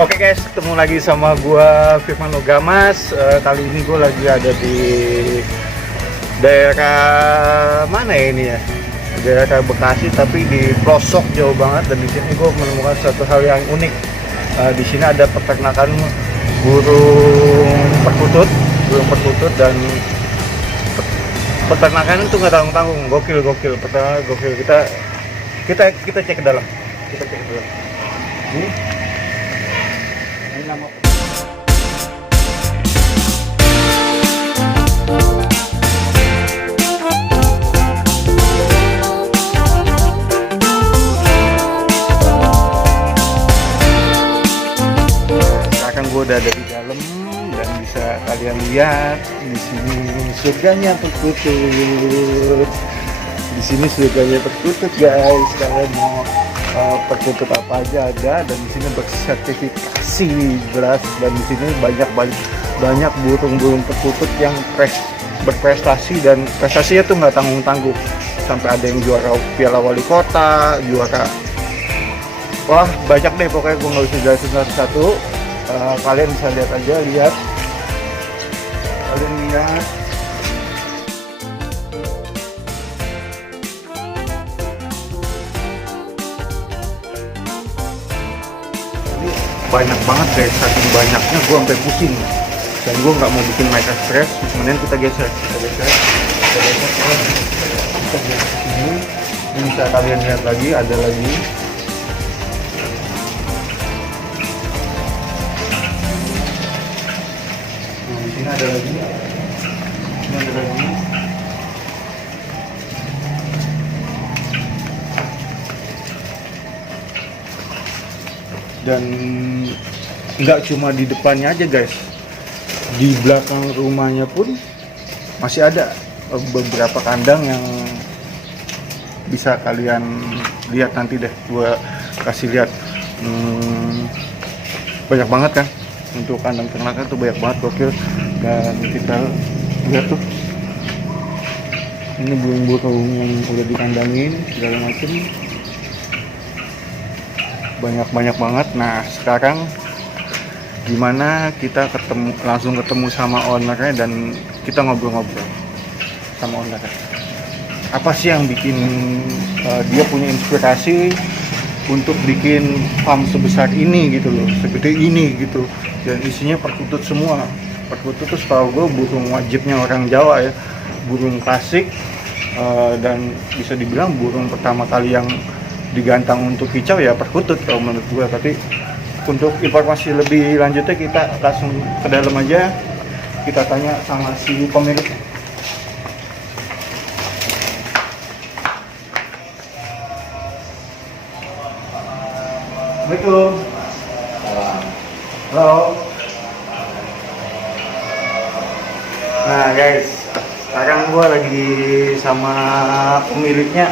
Oke guys, ketemu lagi sama gua Firman Logamas. Kali ini gua lagi ada di daerah mana ya ini ya? Daerah Bekasi, tapi di pelosok jauh banget. Dan di sini gua menemukan satu hal yang unik. Di sini ada peternakan burung perkutut dan peternakan itu nggak tanggung-tanggung, gokil. Peternakan gokil. Kita cek ke dalam. Ini nama sekarang gue udah ada di dalam dan bisa kalian lihat di sini surganya perkutut. Di sini surganya perkutut guys. Kalian mau perkutut apa aja ada, dan di sini bersertifikasi jelas. Dan di sini banyak burung-burung perkutut yang berprestasi, dan prestasinya tuh nggak tanggung-tanggung. Sampai ada yang juara Piala Wali Kota, juara, wah banyak deh pokoknya. Gue nggak bisa jelasin satu-satu. Kalian bisa lihat aja, kalian lihat. Banyak banget guys, saking banyaknya gue sampai pusing, dan gue nggak mau bikin mereka stres. Kemudian kita geser ini bisa kalian lihat lagi, ada lagi. Nah, di sini ada lagi, ini ada lagi. Dan nggak cuma di depannya aja guys, di belakang rumahnya pun masih ada beberapa kandang yang bisa kalian lihat nanti deh. Gue kasih lihat, banyak banget kan untuk kandang ternakan tuh, banyak banget, gokil. Dan kita lihat tuh, ini burung-burung yang udah dikandangin segala macem, banyak banget. Nah sekarang gimana kita langsung ketemu sama ownernya, dan kita ngobrol-ngobrol sama ownernya. Apa sih yang bikin dia punya inspirasi untuk bikin farm sebesar ini gitu loh, segede ini gitu, dan isinya perkutut semua. Perkutut tuh setahu gue burung wajibnya orang Jawa ya, burung klasik, dan bisa dibilang burung pertama kali yang digantang untuk kicau ya perkutut kalau menurut gue. Tapi untuk informasi lebih lanjutnya kita langsung ke dalam aja, kita tanya sama si pemilik. Assalamualaikum. Halo. Nah guys, sekarang gue lagi sama pemiliknya.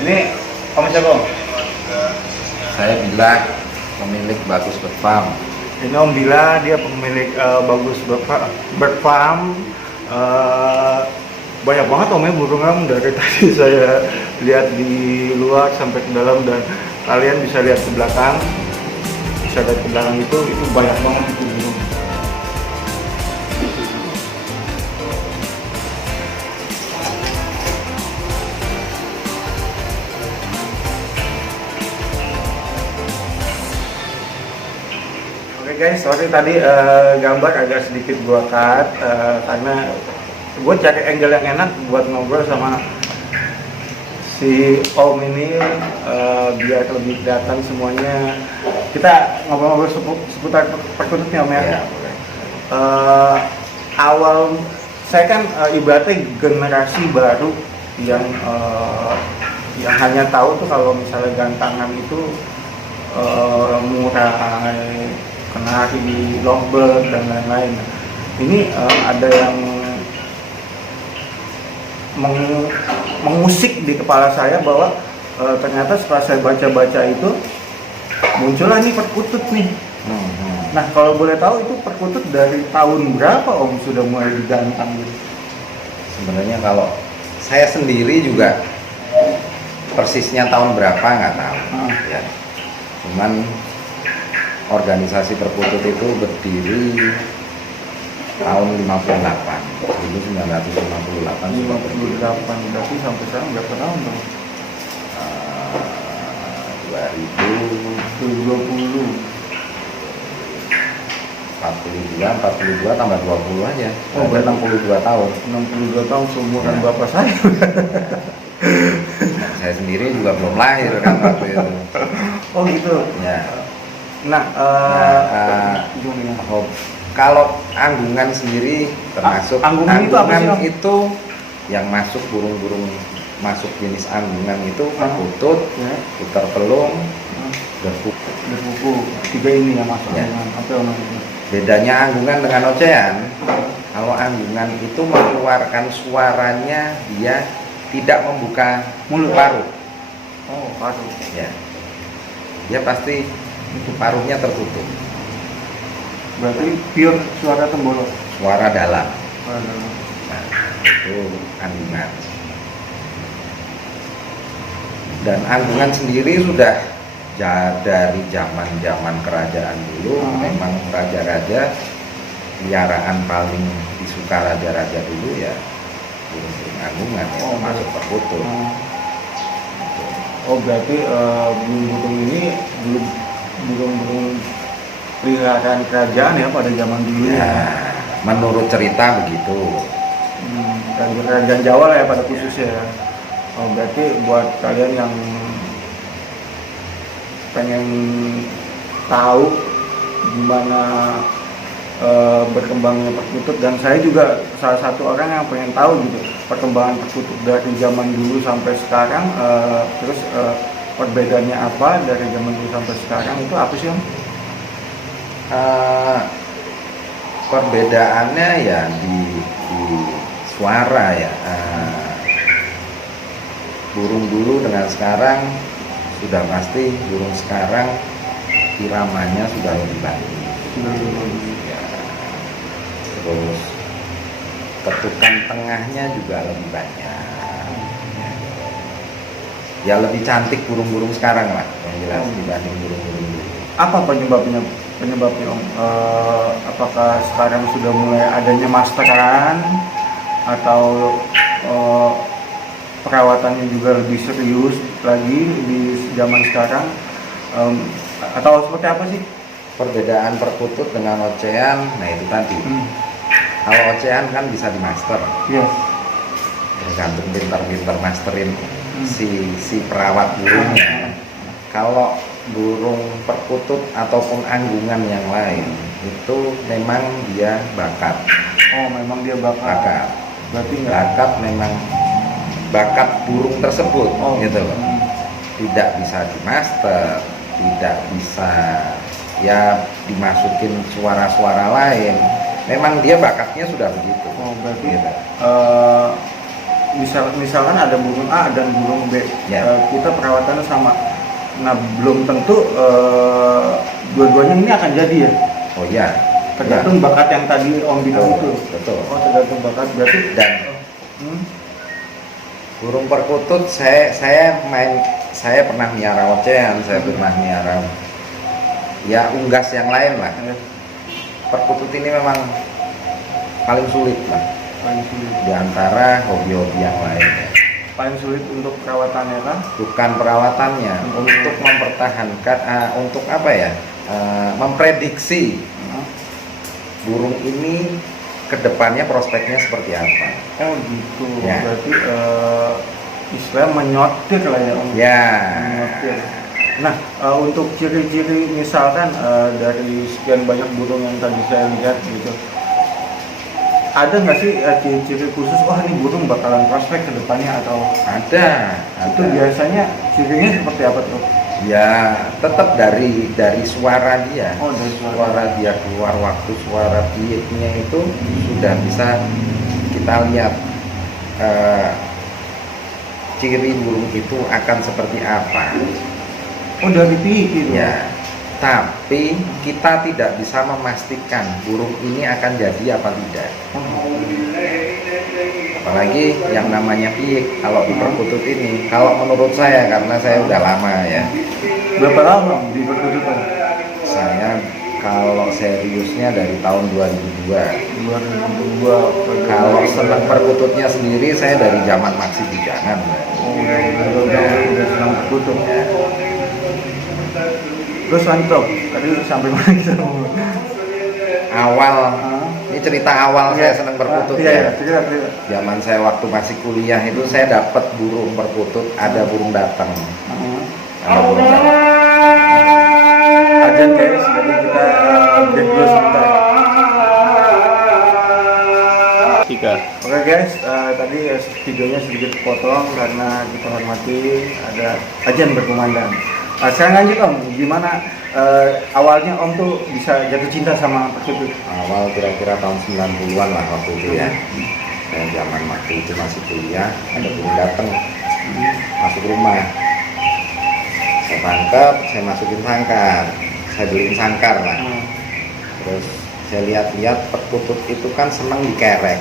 Ini Om Jago. Saya Bila, pemilik Bagus Bird Farm. Ini Om Bila, dia pemilik Bagus Bird Farm. Banyak banget omnya burung dari tadi saya lihat di luar sampai ke dalam, dan kalian bisa lihat ke belakang. Bisa lihat ke belakang itu banyak banget itu burung. Oke guys, sorry tadi gambar agak sedikit gua cut karena gue cari angle yang enak buat ngobrol sama si Om ini, biar lebih kelihatan semuanya. Kita ngobrol-ngobrol seputar perkututnya Om ya. Ya. Awal saya kan ibaratnya generasi baru yang hanya tahu tuh kalau misalnya gantangan itu murai, kenari, lovebird dan lain-lain. Ini ada yang mengusik di kepala saya bahwa ternyata setelah saya baca-baca itu muncullah nih perkutut nih. Nah kalau boleh tahu itu perkutut dari tahun berapa Om sudah mulai digantang gitu? Sebenarnya kalau saya sendiri juga persisnya tahun berapa nggak tahu. Ya. Cuman organisasi perkutut itu berdiri tahun 58, 1958. 58 berarti sampai sekarang berapa tahun dong? 2020 42 tambah 20 aja. Oh, Berarti 62 tahun. 62 tahun seumuran Ya. bapak saya. Saya sendiri juga belum lahir kan waktu itu. Oh gitu. Ya. Nah, Nah, kalau anggungan sendiri termasuk Anggungan itu apa sih, Om? itu yang masuk burung-burung masuk jenis anggungan itu perkutut, ya, puter pelung, gerpuk. buku tiga ini yang masuk Ya. dengan apa namanya? Bedanya anggungan dengan ocehan, kalau anggungan itu mengeluarkan suaranya dia tidak membuka Mulut. paruh. Oh, paruh. Ya. Dia pasti paruhnya tertutup. Berarti pure suara tembolok. Suara dalam. Paruh. Nah, itu anggungan. Dan anggungan sendiri sudah dari zaman kerajaan dulu, memang raja-raja peliharaan paling disuka raja-raja dulu ya burung-burung anggungan ya, termasuk perkutut. Oh, berarti burung-burung ini burung-burung peliharaan kerajaan ya pada zaman dulu Ya, menurut cerita begitu. Kerajaan Jawa lah ya pada khususnya ya. Oh, berarti buat kalian yang pengen tahu gimana berkembangnya perkutut, dan saya juga salah satu orang yang pengen tahu gitu perkembangan perkutut dari zaman dulu sampai sekarang, terus perbedaannya apa dari zaman dulu sampai sekarang, itu apa sih Om? Perbedaannya ya di suara ya. Burung dulu dengan sekarang sudah pasti burung sekarang iramanya sudah lebih bagus. Ya. Terus ketukan tengahnya juga lebih banyak. Ya lebih cantik burung-burung sekarang lah yang jelas dibanding burung-burung dulu. Apa penyebabnya Om? Apakah sekarang sudah mulai adanya masteran atau perawatannya juga lebih serius lagi di zaman sekarang, atau seperti apa sih? Perbedaan perkutut dengan ocehan, nah itu tadi. Kalau ocehan kan bisa dimaster, Yes. tergantung pintar-pintar masterin si perawat burungnya. Kalau burung perkutut ataupun anggungan yang lain itu memang dia bakat. Oh, memang dia bakat. Bakat. Berarti nggak? Bakat memang bakat burung tersebut, Oh, gitu loh. Tidak bisa dimaster, tidak bisa ya dimasukin suara-suara lain. Memang dia bakatnya sudah begitu. Oh, berarti Gitu. misalkan ada burung A dan burung B, Ya. kita perawatannya sama. Nah, belum tentu dua-duanya ini akan jadi ya. Oh ya. Tergantung bakat yang tadi Om bilang itu. Betul. Oh, tergantung bakat berarti. Dan burung perkutut saya pernah miara ocehan, saya pernah miara ya unggas yang lain lah. Perkutut ini memang paling sulit lah Paling sulit. di antara hobi-hobi yang lain. Paling sulit untuk perawatannya kan? Bukan perawatannya, untuk mempertahankan, untuk apa ya, memprediksi burung ini kedepannya prospeknya seperti apa. Oh gitu. Ya. Berarti istilah menyortir lah ya Om. Ya. Menyortir. Nah, untuk ciri-ciri misalkan dari sekian banyak burung yang tadi saya lihat gitu, ada nggak sih ciri-ciri khusus, wah ini burung bakalan prospek ke depannya, atau Ada. itu biasanya cirinya seperti apa tuh? Ya, tetap dari suara dia. Oh, dari Suara dia keluar, waktu suara piiknya itu sudah bisa kita lihat ciri burung itu akan seperti apa. Oh, dari piik gitu. Ya, tapi kita tidak bisa memastikan burung ini akan jadi apa tidak. Apalagi yang namanya piik kalau di perkutut ini. Kalau menurut saya, karena saya udah lama ya. Berapa lama di perkututan? saya kalau seriusnya dari tahun 2002. 2002. Kalau senang perkututnya sendiri saya dari zaman Maksi Bujangan. Udah senang perkutut. Terus lanjut, tadi sampai mana kita ngomong? Awal, ini cerita awal saya senang perkutut ya. Cerita. Zaman saya waktu masih kuliah itu saya dapat burung perkutut, ada burung datang. Ada burung datang. Ajan guys, jadi kita break dulu sebentar. Oke guys, tadi videonya sedikit potong karena kita hormati ada ajan berkumandang. Sekarang lanjut Om, gimana awalnya Om tuh bisa jatuh cinta sama perkutut? Awal kira-kira tahun 90-an lah waktu itu ya. Saya zaman waktu itu masih kuliah, ada burung datang masuk rumah. Saya tangkap, saya masukin sangkar, saya beliin sangkar lah. Terus saya lihat-lihat perkutut itu kan senang dikerek.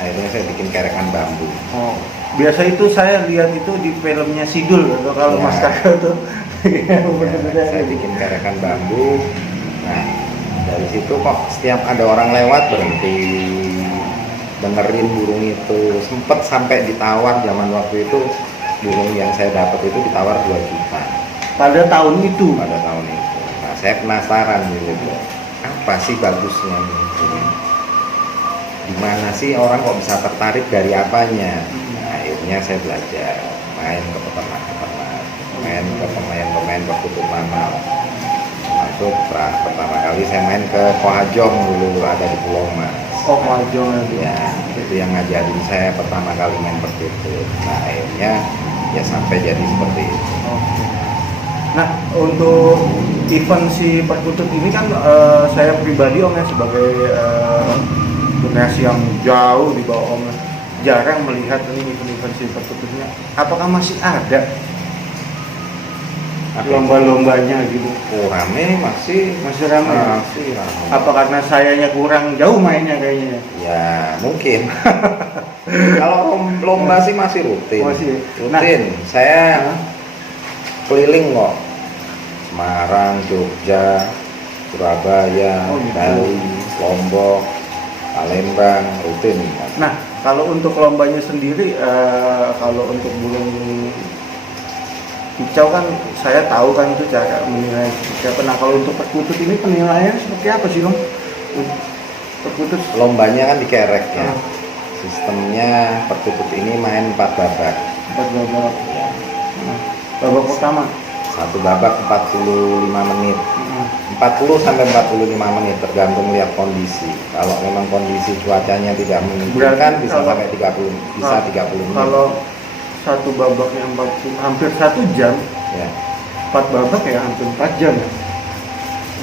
Akhirnya saya bikin kerekan bambu. Oh, biasa itu saya lihat itu di filmnya Sidul atau kalau Ya. Mas Kakak tuh. Ya, saya bikin kerekan bambu. Nah, dari situ kok setiap ada orang lewat berhenti dengerin burung itu. Sempet sampai ditawar zaman waktu itu, burung yang saya dapat itu ditawar 2 juta Pada tahun itu. pada tahun itu. Nah, saya penasaran gitu, apa sih bagusnya nih? Gimana sih orang kok bisa tertarik dari apanya? Nah, akhirnya saya belajar main ke peternak-peternak, main ke pemain-pemain perkutut lama. Masuk pertama kali saya main ke Kohajong dulu, ada di Pulau Mas. Oh, Majong Ya, itu yang ngajarin saya pertama kali main perkutut. Nah, akhirnya ya sampai jadi seperti itu. Oke. Nah, untuk event si perkutut ini kan saya pribadi Om ya sebagai generasi yang jauh di bawah Om, jarang melihat ini event-event si perkututnya. Apakah masih ada lomba-lombanya gitu? Oh, rame masih ramai. masih rame. Apa karena sayanya kurang jauh mainnya kayaknya? Ya mungkin. Kalau lomba sih masih rutin. Masih. Rutin. Saya keliling kok. Semarang, Jogja, Surabaya, Oh, gitu. Bali, Lombok, Palembang, rutin. Nah, kalau untuk lombanya sendiri, kalau untuk burung kicau kan saya tahu kan itu cara menilai siapa. Nah, kalau untuk perkutut ini penilaian seperti apa sih Om? Perkutut Lombanya kan dikerek ya. Ah. Sistemnya perkutut ini main 4 babak. 4 babak. Ya. Babak pertama. Satu babak 45 menit. 40 sampai 45 menit tergantung lihat kondisi. Kalau memang kondisi cuacanya tidak memungkinkan bisa kalau- sampai 30 bisa 30 menit. Kalau satu babaknya 40, hampir 1 jam, Ya. 4 babak ya hampir 4 jam.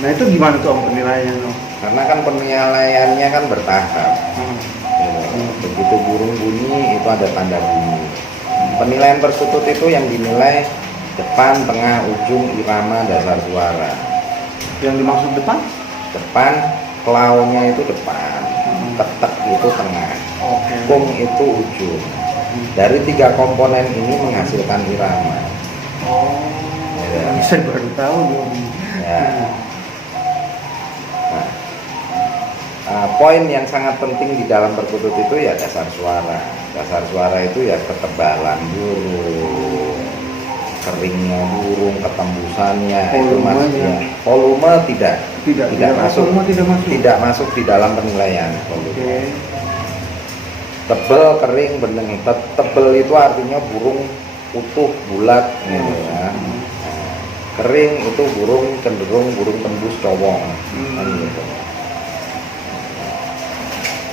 Nah, itu gimana tuh Om penilaiannya Om? Karena kan penilaiannya kan bertahap. Hmm. Ya. Begitu burung bunyi itu ada tanda bunyi. Penilaian perkutut itu yang dinilai depan, tengah, ujung, irama, dasar suara. Yang dimaksud depan? Depan, klaunya itu depan, tetek itu tengah, Oke. kung itu ujung. Dari 3 komponen ini menghasilkan irama. Oh, Ya. saya baru tahu dong. Ya. Nah, poin yang sangat penting di dalam perkutut itu ya dasar suara. Dasar suara itu ya ketebalan burung, keringnya burung, ketembusannya itu masuk ya. Volume tidak masuk, volume tidak masuk. di dalam penilaian volume. Oke. Tebel, kering, beneng. Tebel itu artinya burung utuh, bulat gitu ya. Nah, kering itu burung cenderung burung tembus cowong kan gitu.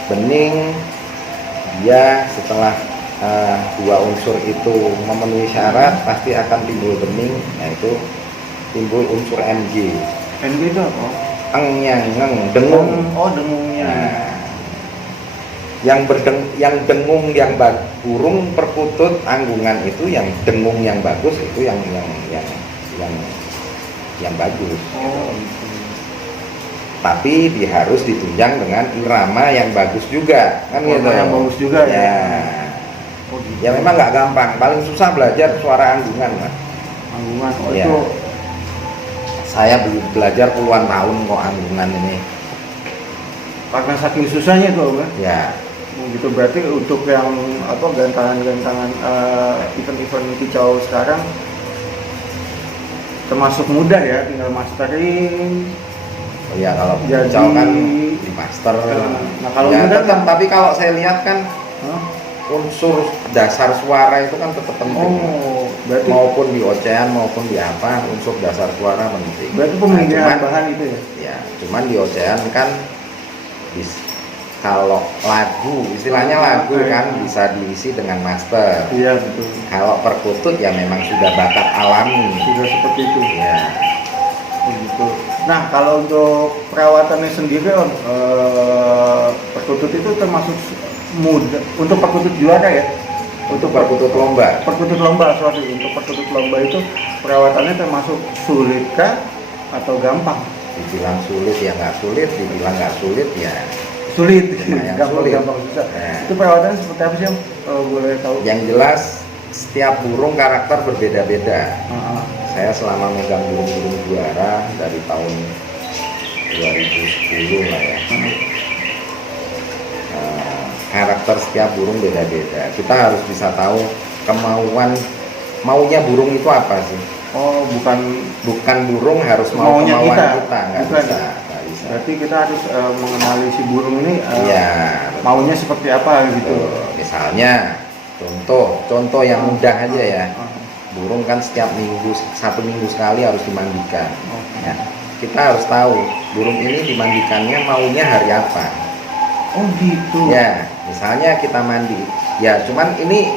Bening dia setelah 2 unsur itu memenuhi syarat pasti akan timbul bening, nah itu timbul unsur NG. NG itu apa? Engnya, ngeng, dengung. Oh, dengungnya. Nah, yang dengung yang burung perkutut anggungan itu yang dengung yang bagus itu yang bagus. Oh, gitu. Tapi harus ditunjang dengan irama yang bagus juga kan Irama gitu. yang bagus juga ya. Oh, gitu. Ya memang nggak gampang, paling susah belajar suara anggungan kan. Anggungan. Oh, Iya. itu saya belajar puluhan tahun kok anggungan ini. Karena saking susahnya itu Om, Ya, gitu. Berarti untuk yang apa gantangan-gantangan event-event kicau sekarang termasuk mudah ya, tinggal mastering. oh ya kalau Jadi- kicau kan di master. Nah, kalau ya, mudah tetap, kan- tapi kalau saya lihat kan Hah? unsur dasar suara itu kan tetap penting. Oh, berarti Maupun di ocehan maupun di apa, unsur dasar suara penting. berarti pemilihan cuman, bahan itu ya. ya, cuman di ocehan kan kalau lagu, istilahnya lagu kan bisa diisi dengan master. Iya betul. Kalau perkutut ya memang sudah bakat alami. Sudah seperti itu. Ya, Begitu. Nah, kalau untuk perawatannya sendiri Om, perkutut itu termasuk mudah untuk perkutut juara ya. untuk perkutut lomba. Perkutut lomba, sorry, untuk perkutut lomba itu perawatannya termasuk sulit kah atau gampang? Dibilang sulit ya nggak sulit, dibilang nggak sulit ya. Sulit, Lumayan gampang, sulit. gampang susah. Nah. Itu perawatannya seperti apa sih Om? Kalau boleh tahu? Yang jelas setiap burung karakter berbeda-beda. Ah, Saya selama megang burung-burung juara dari tahun 2010 lah ya. Karakter setiap burung beda-beda. Kita harus bisa tahu maunya burung itu apa sih. Oh, bukan. Bukan burung harus mau Maunya kemauan kita. kita, nggak Bukan. bisa, nggak bisa. Berarti kita harus mengenali si burung ini Iya, maunya seperti apa gitu. betul. Misalnya contoh yang mudah aja ya. Burung kan setiap minggu, 1 minggu sekali harus dimandikan. Ya. Kita harus tahu burung ini dimandikannya maunya hari apa. Oh gitu. Ya, misalnya kita mandi, ya cuman ini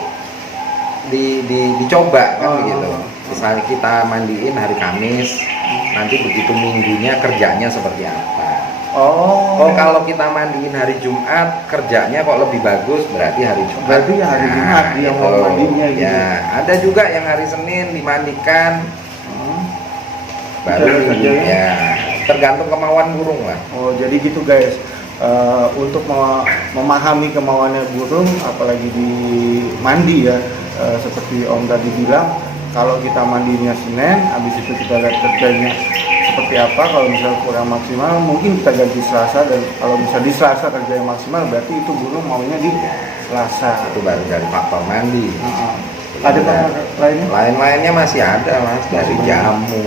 dicoba kan begitu. Misalnya kita mandiin hari Kamis, nanti begitu minggunya kerjanya seperti apa. Oh, kalau kita mandiin hari Jumat, kerjanya kok lebih bagus, berarti hari Jumat. Berarti hari Jumat dia mau itu. mandinya gitu. Ya, ada juga yang hari Senin dimandikan, Hmm. baru Cara minggu. kerjanya? Ya, tergantung kemauan burung lah. Oh, jadi gitu guys. Untuk memahami kemauannya burung, apalagi di mandi ya, seperti Om tadi bilang, kalau kita mandinya Senin, habis itu kita lihat kerjanya seperti apa. Kalau misalnya kurang maksimal, mungkin kita ganti Selasa, dan kalau bisa di Selasa kerjanya maksimal, berarti itu burung maunya di Selasa. Itu baru dari faktor mandi. Ada faktor lainnya? Lain-lainnya masih ada mas, dari Masih jamu,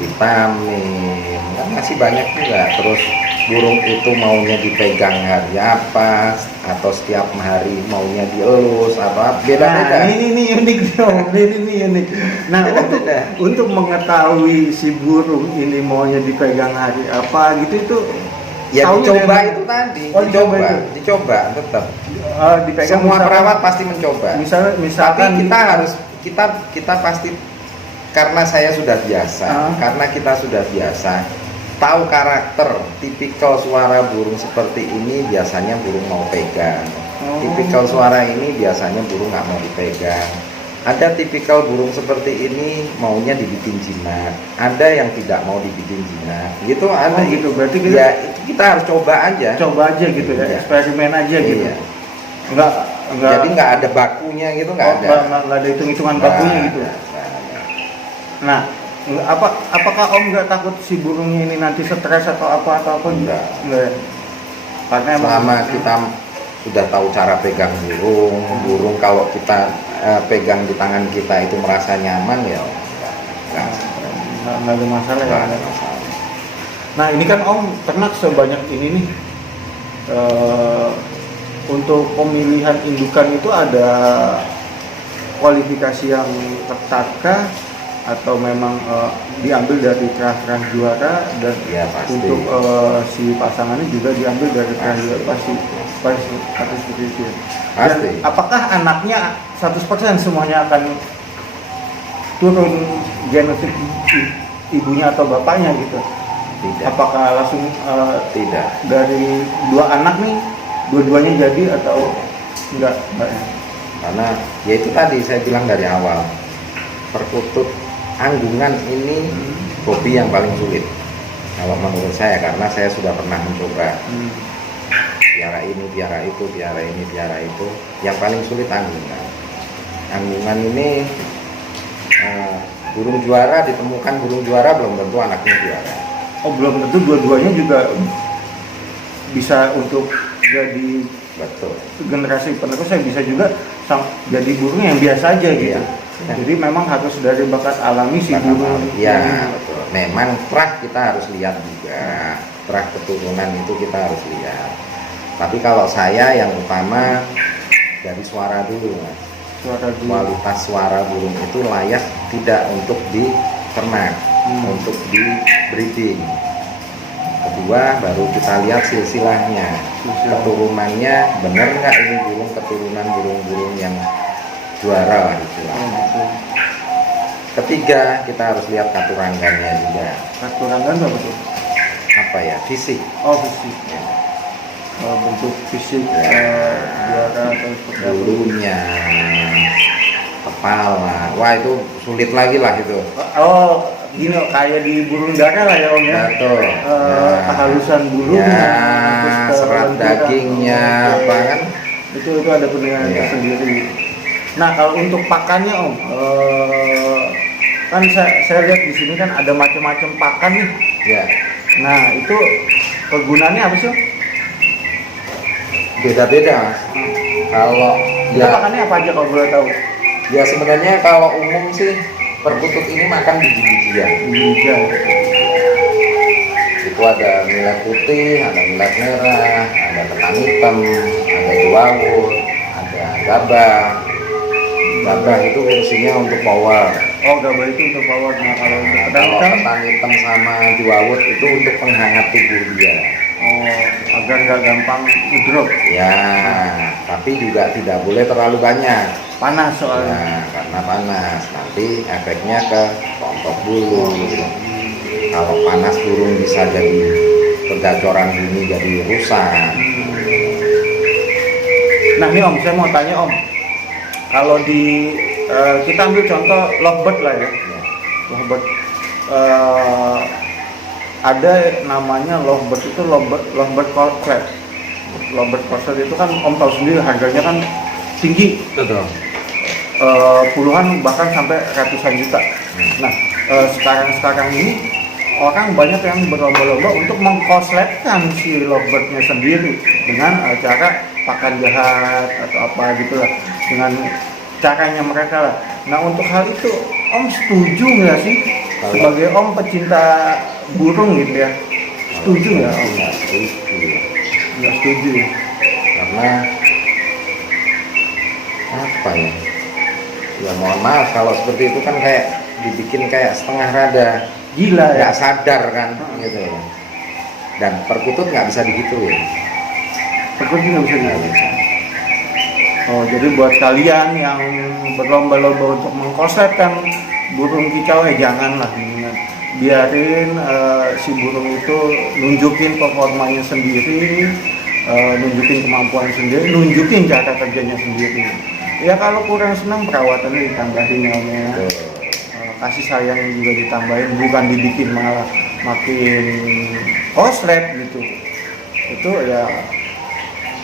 vitamin, kan masih banyak juga. Terus burung itu maunya dipegang hari apa, atau setiap hari maunya dielus apa, beda-beda. Nah, ini unik dong, ini unik. Nah, Beda-beda. untuk mengetahui si burung ini maunya dipegang hari apa gitu itu Ya tahu dicoba dari- itu tadi, Oh, dicoba dicoba tetap. dipegang Semua misalkan- perawat pasti mencoba. misalkan Tapi kita harus kita pasti, karena saya sudah biasa, karena kita sudah biasa tahu karakter tipikal suara burung seperti ini, biasanya burung mau pegang. Tipikal suara ini biasanya burung nggak mau dipegang. Ada tipikal burung seperti ini maunya dibikin jinak, ada yang tidak mau dibikin jinak. Gitu ada. Oh, gitu. Berarti kita- ya itu kita harus coba aja. coba aja gitu ya, Iya. eksperimen aja gitu. Iya. Enggak Jadi nggak ada bakunya gitu, nggak ada. nggak ada hitung-hitungan Nggak bakunya gitu. ada, nggak ada. Nah, apakah Om nggak takut si burungnya ini nanti stres atau apa Enggak. Enggak. Karena emang- Selama kita sudah tahu cara pegang burung kalau kita pegang di tangan kita itu merasa nyaman ya enggak nggak ada masalah ya. ada masalah. Nah, ini kan Om ternak sebanyak ini nih. Untuk pemilihan indukan itu ada kualifikasi yang ketat kah, atau memang diambil dari keras juara, dan Ya, pasti. untuk si pasangannya juga diambil dari keras juara, pasti seperti itu. Dan Pasti. apakah anaknya 100% semuanya akan turun genotik ibunya atau bapaknya gitu? Tidak. Apakah langsung Tidak. dari 2 anak nih dua-duanya jadi atau enggak ya? Karena ya itu tadi saya bilang dari awal, perkutut anggungan ini hobi yang paling sulit kalau menurut saya, karena saya sudah pernah mencoba piara ini, piara itu, piara ini, piara itu. Yang paling sulit anggungan. Anggungan ini burung juara ditemukan burung juara belum tentu anaknya juara. Oh, belum tentu dua-duanya juga bisa untuk jadi Betul. generasi penerus, saya bisa juga jadi burung yang biasa aja gitu. Iya. Jadi memang harus dari bakat alami si Bakat burung. alami. Ya, betul. Memang terah kita harus lihat juga. Terah keturunan itu kita harus lihat. Tapi kalau saya yang utama dari suara dulu, Mas. Suara dulu. Kualitas suara burung itu layak tidak untuk diternak, untuk di breeding. Kedua, baru kita lihat silsilahnya, keturunannya benar nggak ini burung keturunan burung-burung yang juara lah istilahnya. Ketiga, kita harus lihat katurangannya juga. Katurangan apa tuh? Apa ya, fisik. Oh, fisik. Ya. Bentuk fisik juara atau seperti apa? Bulunya, kepala, wah itu sulit lagi lah itu. Oh, gini kayak di burung dara lah ya Om ya. Betul. Kehalusan bulunya, terus Serat kelenturan. dagingnya, Oke. apa kan? Itu ada penilaian Iya. tersendiri. Nah, kalau untuk pakannya Om, kan saya lihat di sini kan ada macam-macam pakan nih. Ya, Nah, itu kegunaannya apa sih Om? beda-beda Mas. Kalau Itu pakannya apa aja kalau boleh tahu? ya sebenarnya kalau umum sih perkutut ini makan biji-bijian. Iya. Itu ada millet putih, ada millet merah, ada ketan hitam, ada juawut, ada gabah. Gabah itu fungsinya untuk power. Oh, gabah itu untuk power. Nah, kalau untuk Nah, ketan kalau hitam, ketan hitam sama juawut itu untuk penghangat tubuh dia. oh, agar nggak gampang ngedrop. Ya, tapi juga tidak boleh terlalu banyak. Panas soalnya. Nah, karena panas nanti efeknya ke rontok bulu. Kalau panas burung bisa jadi kegacoran bumi jadi rusak. Nah, ini Om, saya mau tanya Om. Kalau di kita ambil contoh lovebird lah ya. Ya. Lovebird. Ada namanya lovebird itu lovebird cocklet. Lovebird cocklet itu kan Om tahu sendiri harganya kan tinggi. Betul. Puluhan bahkan sampai ratusan juta. Nah, sekarang ini orang banyak yang berlomba-lomba untuk mengkosletkan si lovebird-nya sendiri dengan cara pakan jahat atau apa gitulah, dengan caranya mereka lah. Nah, untuk hal itu Om setuju nggak sih sebagai Om pecinta burung gitu ya? Setuju nggak Om? Nggak setuju. Nggak setuju ya? Karena apa ya? Ya mohon maaf kalau seperti itu kan kayak dibikin kayak setengah rada, Gila ya? nggak sadar kan gitu loh. Dan perkutut nggak bisa digituin. Perkutut nggak bisa Nggak gitu. bisa. Oh, jadi buat kalian yang berlomba-lomba untuk mengkosletkan burung kicau janganlah, mendingan biarin si burung itu nunjukin performanya sendiri, nunjukin kemampuan sendiri, nunjukin cara kerjanya sendiri. Ya kalau kurang senang perawatannya ditambahin ya Om ya. Kasih sayang juga ditambahin, bukan dibikin malah makin koslet gitu. Itu ya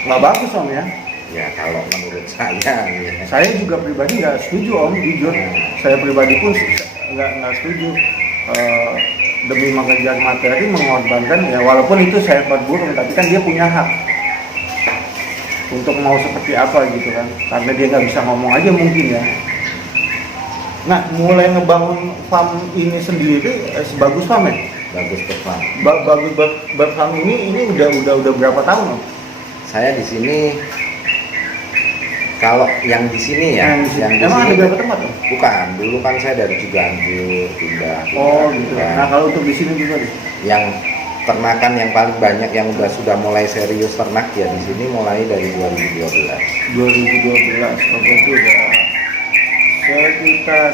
nggak bagus Om ya. Ya kalau menurut saya ya. Saya juga pribadi nggak setuju Om, jujur. Saya pribadi pun nggak setuju. Demi mengejar materi mengorbankan ya, walaupun itu seekor burung, tapi kan dia punya hak untuk mau seperti apa gitu kan, karena dia nggak bisa ngomong aja mungkin ya. Nah, mulai ngebangun farm ini sendiri sebagus farm ya? Bagus depan. Bagus farm ini udah berapa tahun Om? Saya di sini kalau yang di sini ya, yang di Emang ada sini berapa tempat Om? bukan. Dulu kan saya dari Ciganjur pindah. Oh gitu. Pindah. Nah kalau untuk di sini juga nih? Yang ternakan yang paling banyak yang sudah mulai serius ternak ya di sini mulai dari 2012. 2012, oke itu udah sekitar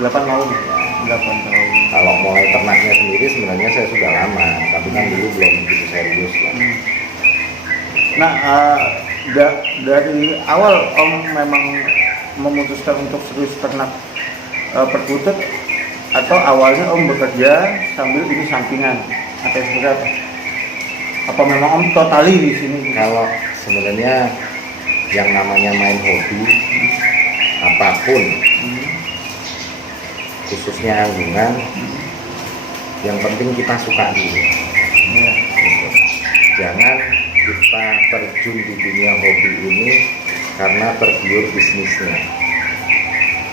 8 tahun ya, 8 tahun. Kalau mulai ternaknya sendiri sebenarnya saya sudah lama, tapi kan dulu belum begitu serius lah. Nah, dari awal Om memang memutuskan untuk serius ternak perkutut, atau awalnya Om bekerja sambil ini sampingan atau seperti apa? Apa memang Om totali di sini? Kalau sebenarnya yang namanya main hobi apapun khususnya anggungan, yang penting kita suka dulu. Iya. Gitu. Jangan kita terjun di dunia hobi ini karena tergiur bisnisnya,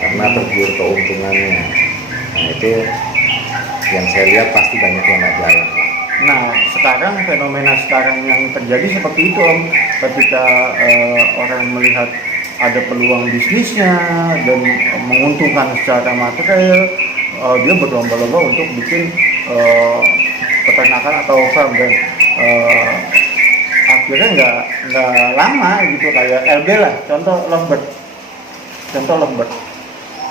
karena tergiur keuntungannya. Nah itu yang saya lihat pasti banyak yang nggak jalan. Nah, sekarang fenomena sekarang yang terjadi seperti itu Om, ketika orang melihat ada peluang bisnisnya dan menguntungkan secara material, dia berlomba-lomba untuk bikin peternakan atau farm dan akhirnya nggak lama gitu, kayak LB lah, contoh lovebird.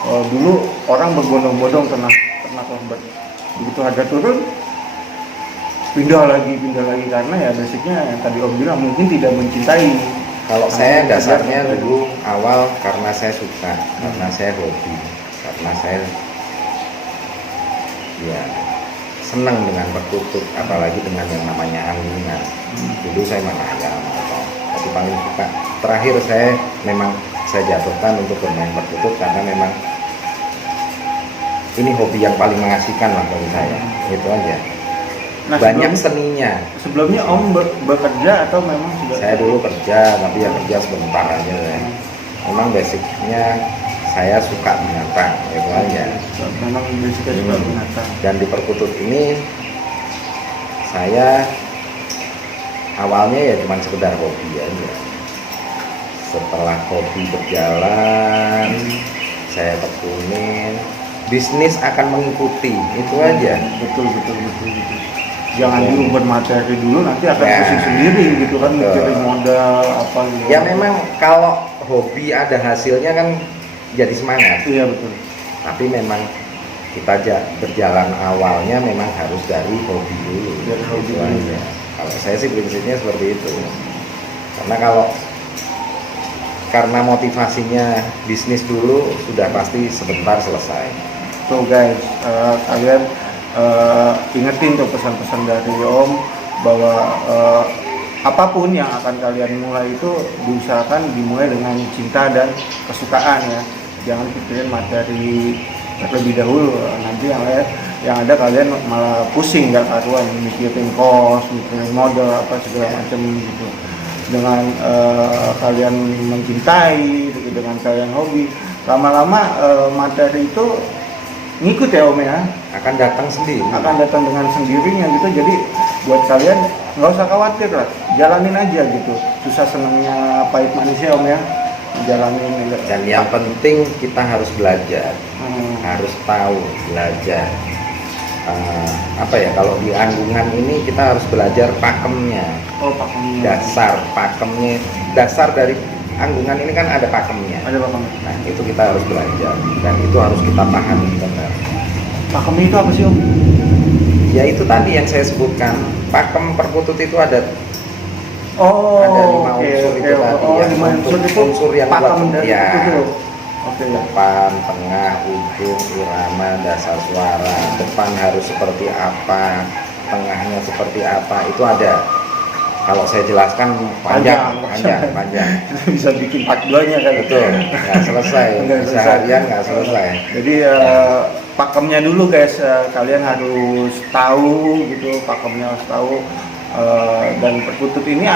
Dulu orang berbondong-bondong ternak lovebird, begitu harga turun pindah lagi karena ya basicnya yang tadi Om bilang mungkin tidak mencintai. Kalau saya dasarnya dulu awal karena saya suka, karena saya hobi, karena saya ya senang dengan perkutut, apalagi dengan yang namanya anggungan. Dulu saya main ayam, tapi paling suka. Terakhir saya jatuhkan untuk bermain perkutut karena memang ini hobi yang paling mengasihkan lah bagi saya. Itu aja. Nah, banyak seninya. Sebelumnya Om bekerja atau memang sudah? Saya dulu kerja, tapi ya kerja sebentar aja ya. Memang basicnya saya suka binatang, itu aja. Memang basicnya suka binatang. Dan di perkutut ini saya awalnya ya cuma sekedar hobi aja. Setelah hobi berjalan, saya tekunin, bisnis akan mengikuti, itu aja. Betul. Jangan dulu bermateri dulu, nanti akan pusing sendiri gitu kan, mikirin modal apa gitu. Ya memang kalau hobi ada hasilnya kan jadi semangat. Iya betul. Tapi memang kita berjalan awalnya memang harus dari hobi dulu. Dari hobi Gitu dulu. aja. Kalau saya sih prinsipnya seperti itu. Karena motivasinya bisnis dulu sudah pasti sebentar selesai. So guys, kalian ingetin tuh pesan-pesan dari Om bahwa apapun yang akan kalian mulai itu diusahakan dimulai dengan cinta dan kesukaan ya. Jangan pikirin materi terlebih dahulu, nanti yang ada kalian malah pusing nggak karuan, mikirin kos, mikirin modal apa segala macam gitu. Dengan kalian mencintai, dengan kalian hobi, lama-lama materi itu ngikut ya Om ya, Akan datang sendiri. akan datang dengan sendirinya gitu. Jadi buat kalian nggak usah khawatir lah, jalanin aja gitu, susah senangnya pahit manisnya Om ya, jalanin aja. Dan yang penting kita harus belajar, harus tahu, belajar. Kalau di anggungan ini kita harus belajar pakemnya. Pakemnya. Dasar dari anggungan ini kan ada pakemnya. Ada pakemnya. Nah itu kita harus belajar dan itu harus kita pahami benar. Pakemnya itu apa sih Om? Ya itu tadi yang saya sebutkan, pakem perkutut itu ada Ada 5 unsur itu tadi. Oh, Yang 5 unsur itu unsur yang pakem buat dari ya. itu. Oke. Depan, tengah, ujung, irama, dasar suara. Depan harus seperti apa, tengahnya seperti apa, itu ada. Kalau saya jelaskan panjang. Bisa bikin part 2-nya kan. Betul, nggak selesai. Bisa harian nggak selesai. Jadi pakemnya dulu guys, kalian harus tahu gitu, pakemnya harus tahu. Dan perkutut ini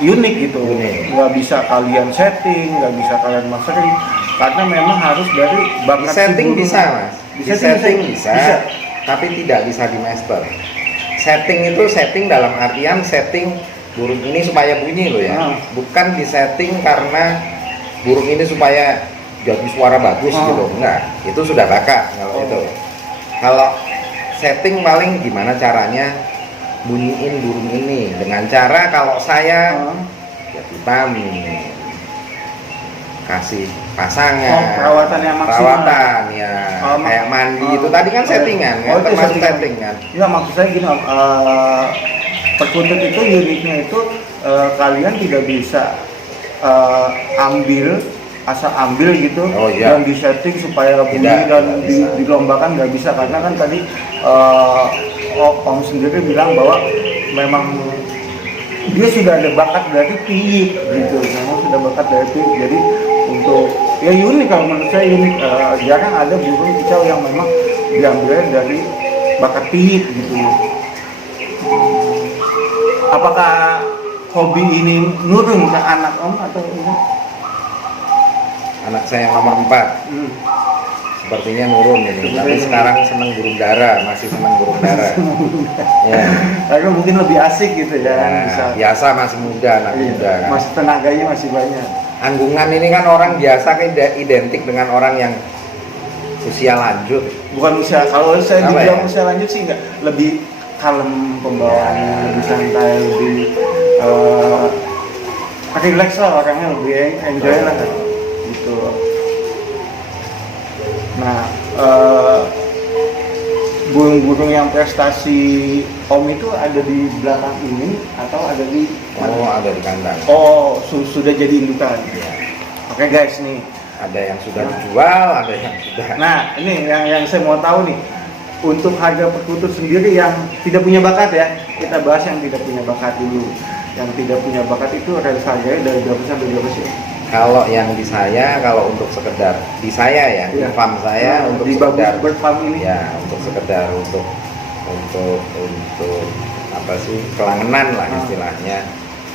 unik gitu, nggak bisa kalian setting, nggak bisa kalian mastering, karena memang harus dari bakat. Di setting bisa mas, Di setting bisa. Tapi tidak bisa di master. Setting itu setting dalam artian setting burung ini supaya bunyi loh ya, bukan di setting karena burung ini supaya jadi suara bagus gitu, enggak, itu sudah bakat kalau itu. Kalau setting paling gimana caranya bunyiin burung ini dengan cara kalau saya ya vitamin, kasih pasangan, perawatan yang maksimal. Perawatan ya, kayak mandi itu tadi kan settingan kan, termasuk setting kan. Enggak, maksud saya gini, perkutut itu uniknya itu kalian tidak bisa asal ambil gitu dan disetting supaya bunyi dan dilombakan, nggak bisa, karena kan tadi Om sendiri bilang bahwa memang dia sudah ada bakat dari piyik gitu, memang sudah bakat dari piyik. Jadi untuk ya unik, kalau menurut saya unik. Jarang ada burung kicau yang memang diambil dari bakat piyik gitu. Apakah hobi ini nurun ke anak Om atau enggak? Anak saya yang nomor 4 sepertinya nurun ini, tapi sekarang seneng burung dara, masih seneng burung dara. Ya. Karena mungkin lebih asik gitu ya, Ya, bisa. biasa masih muda, anak muda kan. Masih tenaganya masih banyak. Anggungan ini kan orang biasa kan identik dengan orang yang usia lanjut. Bukan usia, kalau saya Apa dibilang ya? usia lanjut sih enggak, lebih kalem pembawaannya, lebih santai, lebih relax lah orangnya, lebih enjoy lah gitu. Nah, burung-burung yang prestasi Om itu ada di belakang ini atau ada di mana? Oh, ada di kandang. Oh, sudah jadi indukan. Ya. Oke guys, nih. Ada yang sudah dijual, ada yang sudah. Nah, ini yang saya mau tahu nih. Untuk harga perkutut sendiri yang tidak punya bakat ya, kita bahas yang tidak punya bakat dulu. Yang tidak punya bakat itu range harganya dari berapa sampai berapa sih? Kalau yang di saya, kalau untuk sekedar di saya ya, di Iya. farm saya untuk di sekedar Bird Farm ini. ya, untuk sekedar untuk apa sih, kelangenan lah istilahnya,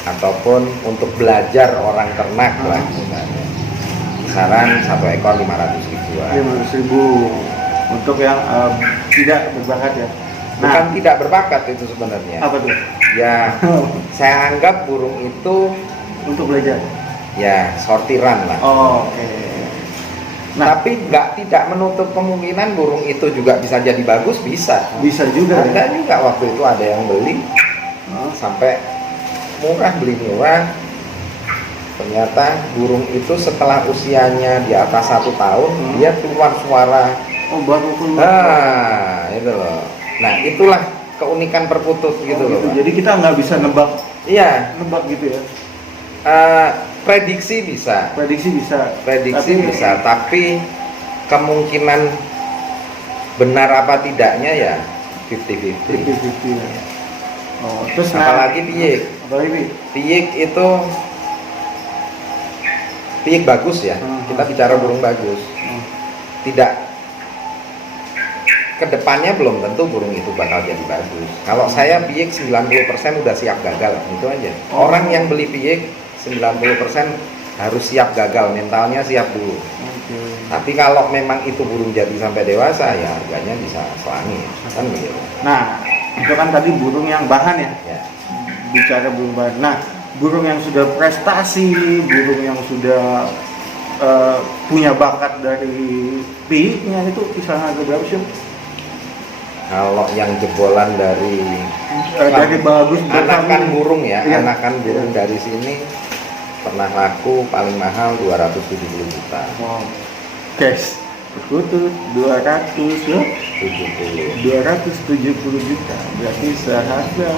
ataupun untuk belajar orang ternak lah misalnya. Kisaran 1 ekor 500 ribuan. 500.000 untuk yang tidak berbakat ya. Bukan tidak berbakat itu sebenarnya. Apa tuh? Ya, saya anggap burung itu Untuk belajar. ya sortiran lah. Oh, oke. Nah, Tapi tidak menutup kemungkinan burung itu juga bisa jadi bagus, bisa. bisa juga Ada ya. juga waktu itu ada yang beli sampai beli murah. Ternyata burung itu setelah usianya di atas 1 tahun, dia keluar suara. Oh, baru keluar. Nah, itu loh. Nah, itulah keunikan perkutut gitu loh. Pak. Jadi kita nggak bisa nebak Iya, gitu ya. prediksi bisa. Prediksi bisa. Tapi kemungkinan benar apa tidaknya ya 50-50. 50-50 ya. Oh, terus Apalagi piyik. Apalagi Piyik bagus ya. Kita bicara burung bagus. Tidak, kedepannya belum tentu burung itu bakal jadi bagus. Kalau saya piyik 90% udah siap gagal, itu aja. Orang yang beli piyik 90% harus siap gagal, mentalnya siap dulu. Tapi kalau memang itu burung jadi sampai dewasa, ya harganya bisa selangit, kan begitu. Nah, itu kan tadi burung yang bahan ya. Ya. Bicara burung bahan. Nah, burung yang sudah prestasi, burung yang sudah punya bakat dari piyiknya itu kisaran harga berapa sih? Kalau yang jebolan dari Bagus anakan burung ya, Iya. anakan burung dari sini pernah laku paling mahal 270 juta. Wow. Guys, perkutut 200 ya. 70. 270 juta. Berarti seharga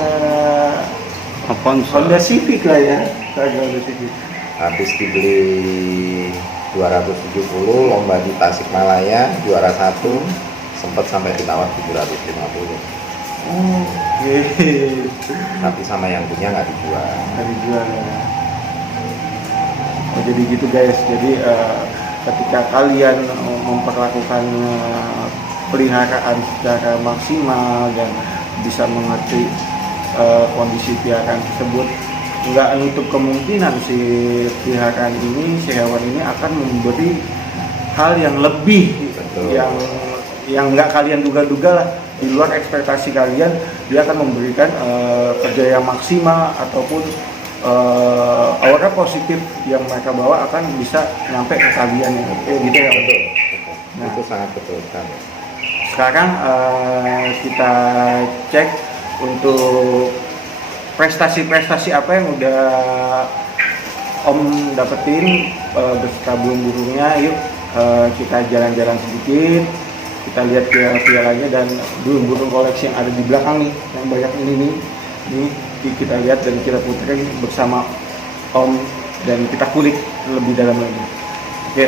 Avanza. Honda Civic lah ya. Harga Honda Civic. Habis dibeli 270, lomba di Tasikmalaya juara 1, sempat sampai ditawar 750. Oke. Tapi sama yang punya nggak dijual. Hari jual ya. Oh, jadi gitu guys. Jadi ketika kalian memperlakukan peliharaan secara maksimal dan bisa mengerti kondisi peliharaan tersebut, nggak nutup kemungkinan si peliharaan ini, si hewan ini akan memberi hal yang lebih. Betul. yang nggak kalian duga-duga lah, di luar ekspektasi kalian. Dia akan memberikan kerja yang maksimal ataupun aura positif yang mereka bawa akan bisa nyampe ke kalian ya. Gitu ya. Betul. Nah. Itu sangat betul kan. Sekarang kita cek untuk prestasi-prestasi apa yang udah Om dapetin beserta burung-burungnya. Yuk kita jalan-jalan sedikit, kita lihat pialanya dan burung-burung koleksi yang ada di belakang nih, yang banyak ini nih. Ini kita lihat dan kita puterin bersama Om dan kita kulik lebih dalam lagi. Oke.